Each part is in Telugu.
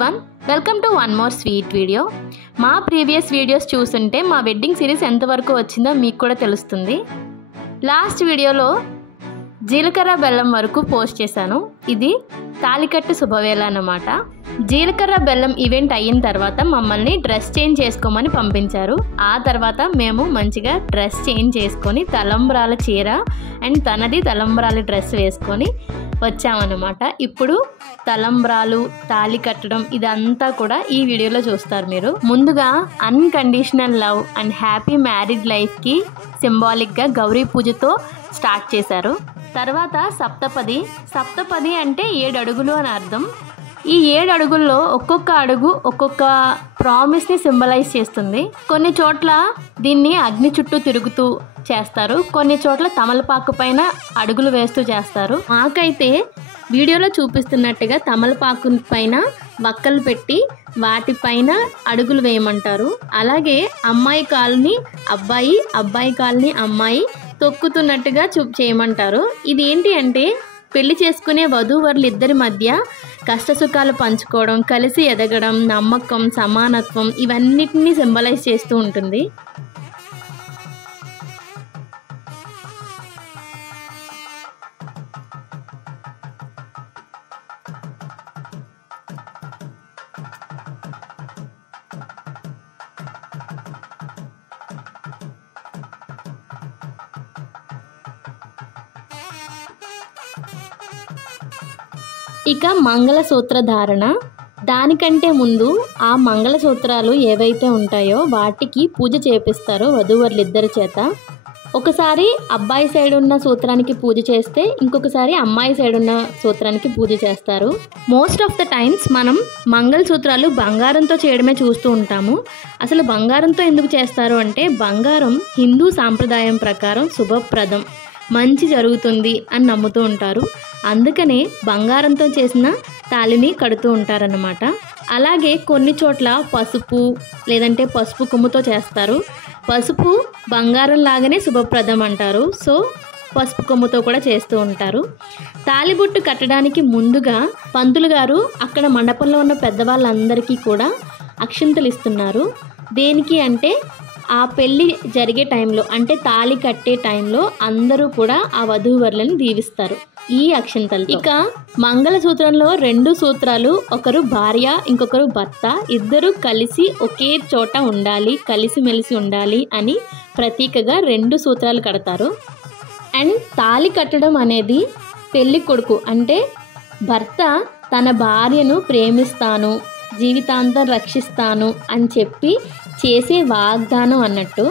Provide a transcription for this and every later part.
Everyone, welcome to one more sweet video. మా ప్రీవియస్ వీడియోస్ చూస్తుంటే మా వెడ్డింగ్ సిరీస్ ఎంతవరకు వచ్చిందో మీకు కూడా తెలుస్తుంది. లాస్ట్ వీడియోలో జీలకర్ర బెల్లం వరకు పోస్ట్ చేశాను. ఇది తాలికట్టు శుభవేళ అన్నమాట. జీలకర్ర బెల్లం ఈవెంట్ అయిన తర్వాత మమ్మల్ని డ్రెస్ చేంజ్ చేసుకోమని పంపించారు. ఆ తర్వాత మేము మంచిగా డ్రెస్ చేంజ్ చేసుకొని తలంబ్రాల చీర అండ్ తనది తలంబ్రాల డ్రెస్ వేసుకొని వచ్చామన్నమాట. ఇప్పుడు తలంబ్రాలు, తాళి కట్టడం ఇదంతా కూడా ఈ వీడియోలో చూస్తారు మీరు. ముందుగా unconditional love and happy married లైఫ్కి సింబాలిక్గా గౌరీ పూజతో స్టార్ట్ చేశారు. తర్వాత సప్తపది అంటే 7 అడుగులు అని అర్థం. ఈ 7 అడుగుల్లో ఒక్కొక్క అడుగు ఒక్కొక్క ప్రామిస్ని సింబలైజ్ చేస్తుంది. కొన్ని చోట్ల దీన్ని అగ్ని చుట్టూ తిరుగుతూ చేస్తారు, కొన్ని చోట్ల తమలపాకు పైన అడుగులు వేస్తూ చేస్తారు. మాకైతే వీడియోలో చూపిస్తున్నట్టుగా తమలపాకు పైన వక్కలు పెట్టి వాటిపైన అడుగులు వేయమంటారు. అలాగే అమ్మాయి కాలుని అబ్బాయి, అబ్బాయి కాలుని అమ్మాయి తొక్కుతున్నట్టుగా చేయమంటారు. ఇది ఏంటి అంటే పెళ్లి చేసుకునే వధూవరులు ఇద్దరి మధ్య కష్టసుఖాలు పంచుకోవడం, కలిసి ఎదగడం, నమ్మకం, సమానత్వం ఇవన్నిటిని సింబలైజ్ చేస్తూ ఉంటుంది. ఇక మంగళసూత్ర ధారణ. దానికంటే ముందు ఆ మంగళసూత్రాలు ఏవైతే ఉంటాయో వాటికి పూజ చేపిస్తారు వధూవరులు ఇద్దరి చేత. ఒకసారి అబ్బాయి సైడ్ ఉన్న సూత్రానికి పూజ చేస్తే ఇంకొకసారి అమ్మాయి సైడ్ ఉన్న సూత్రానికి పూజ చేస్తారు. మోస్ట్ ఆఫ్ ద టైమ్స్ మనం మంగళసూత్రాలు బంగారంతో చేయడమే చూస్తూ ఉంటాము. అసలు బంగారంతో ఎందుకు చేస్తారు అంటే బంగారం హిందూ సాంప్రదాయం ప్రకారం శుభప్రదం, మంచి జరుగుతుంది అని నమ్ముతూ ఉంటారు. అందుకనే బంగారంతో చేసిన తాళిని కడుతూ ఉంటారన్నమాట. అలాగే కొన్ని చోట్ల పసుపు లేదంటే పసుపు కొమ్ముతో చేస్తారు. పసుపు బంగారం లాగానే శుభప్రదం అంటారు. సో పసుపు కొమ్ముతో కూడా చేస్తూ ఉంటారు. తాళిబొట్టు కట్టడానికి ముందుగా పంతులు గారు అక్కడ మండపంలో ఉన్న పెద్దవాళ్ళందరికీ కూడా అక్షింతలు ఇస్తున్నారు. దేనికి అంటే ఆ పెళ్ళి జరిగే టైంలో అంటే తాళి కట్టే టైంలో అందరూ కూడా ఆ వధూవరులను దీవిస్తారు ఈ అక్షింతలు. ఇక మంగళసూత్రంలో 2 సూత్రాలు, ఒకరు భార్య ఇంకొకరు భర్త, ఇద్దరు కలిసి ఒకే చోట ఉండాలి, కలిసిమెలిసి ఉండాలి అని ప్రతీకగా 2 సూత్రాలు కడతారు. అండ్ తాళి కట్టడం అనేది పెళ్లి కొడుకు అంటే భర్త తన భార్యను ప్రేమిస్తాను, జీవితాంతం రక్షిస్తాను అని చెప్పి చేసే వాగ్దానం అన్నట్టు.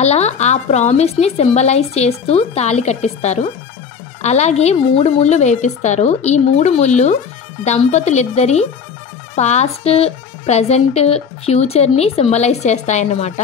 అలా ఆ ప్రామిస్ని సింబలైజ్ చేస్తూ తాళి కట్టిస్తారు. అలాగే 3 ముళ్ళు వేపిస్తారు. ఈ 3 ముళ్ళు దంపతులిద్దరి పాస్ట్, ప్రజెంట్, ఫ్యూచర్ని సింబలైజ్ చేస్తాయన్నమాట.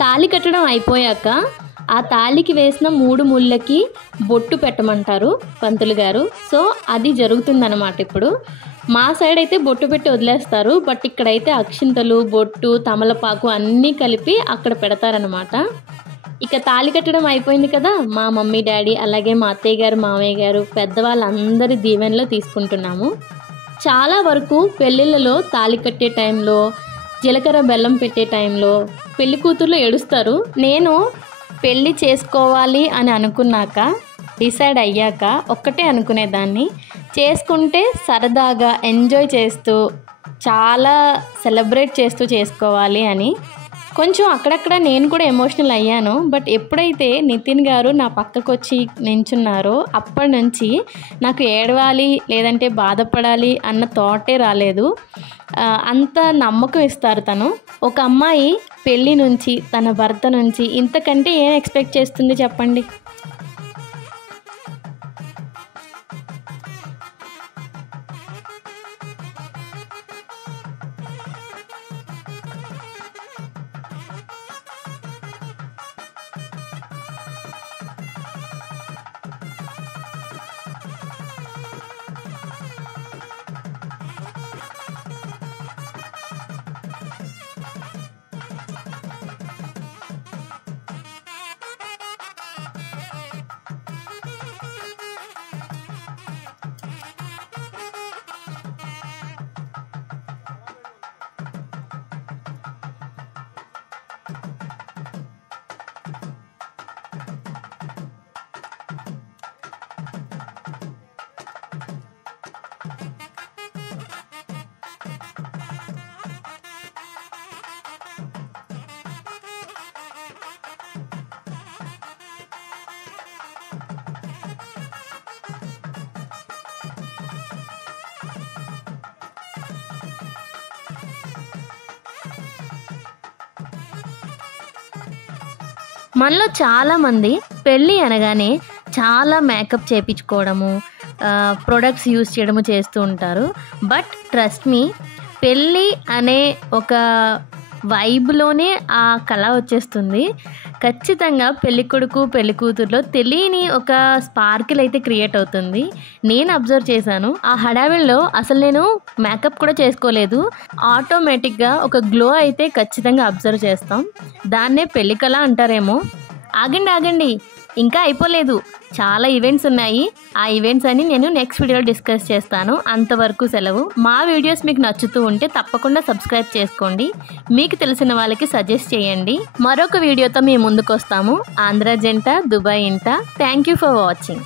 తాళి కట్టడం అయిపోయాక ఆ తాళికి వేసిన 3 ముళ్ళకి బొట్టు పెట్టమంటారు పంతులు గారు. సో అది జరుగుతుందన్నమాట. ఇప్పుడు మా సైడ్ అయితే బొట్టు పెట్టి వదిలేస్తారు, బట్ ఇక్కడైతే అక్షింతలు, బొట్టు, తమలపాకు అన్నీ కలిపి అక్కడ పెడతారనమాట. ఇక తాళి కట్టడం అయిపోయింది కదా, మా మమ్మీ డాడీ అలాగే మా అత్తయ్య గారు, మామయ్య గారు, పెద్దవాళ్ళందరి దీవెనలో తీసుకుంటున్నాము. చాలా వరకు పెళ్ళిళ్ళలో తాళి కట్టే టైంలో, జీలకర్ర బెల్లం పెట్టే టైంలో పెళ్లి కూతుర్లు ఏడుస్తారు. నేను పెళ్ళి చేసుకోవాలి అని అనుకున్నాక, డిసైడ్ అయ్యాక ఒక్కటే అనుకునేదాన్ని, చేసుకుంటే సరదాగా ఎంజాయ్ చేస్తూ చాలా సెలబ్రేట్ చేస్తూ చేసుకోవాలి అని. కొంచెం అక్కడక్కడ నేను కూడా ఎమోషనల్ అయ్యాను. బట్ ఎప్పుడైతే నితిన్ గారు నా పక్కకు వచ్చి నించున్నారో అప్పటి నుంచి నాకు ఏడవాలి లేదంటే బాధపడాలి అన్న థాటే రాలేదు. అంత నమ్మకం ఇస్తారు తను. ఒక అమ్మాయి పెళ్ళి నుంచి తన భర్త నుంచి ఇంతకంటే ఏం ఎక్స్పెక్ట్ చేస్తుంది చెప్పండి. మనలో చాలామంది పెళ్ళి అనగానే చాలా మేకప్ చేయించుకోవడము, ప్రొడక్ట్స్ యూస్ చేయడము చేస్తూ ఉంటారు. బట్ ట్రస్ట్ మీ, పెళ్ళి అనే ఒక వైబ్లోనే ఆ కళ వచ్చేస్తుంది. ఖచ్చితంగా పెళ్ళికొడుకు పెళ్ళికూతురులో తెలియని ఒక స్పార్కిల్ అయితే క్రియేట్ అవుతుంది. నేను అబ్జర్వ్ చేశాను. ఆ హడావిడిలో అసలు నేను మేకప్ కూడా చేసుకోలేదు. ఆటోమేటిక్గా ఒక గ్లో అయితే ఖచ్చితంగా అబ్జర్వ్ చేస్తాం. దాన్నే పెళ్ళి కళ అంటారేమో. ఆగండి, ఇంకా అయిపోలేదు, చాలా ఈవెంట్స్ ఉన్నాయి. ఆ ఈవెంట్స్ అని నేను నెక్స్ట్ వీడియోలో డిస్కస్ చేస్తాను. అంతవరకు సెలవు. మా వీడియోస్ మీకు నచ్చుతూ ఉంటే తప్పకుండా సబ్స్క్రైబ్ చేసుకోండి. మీకు తెలిసిన వాళ్ళకి సజెస్ట్ చేయండి. మరొక వీడియోతో మేము ముందుకు వస్తాము. ఆంధ్ర జంట దుబాయ్ ఇంట. Thank you for watching.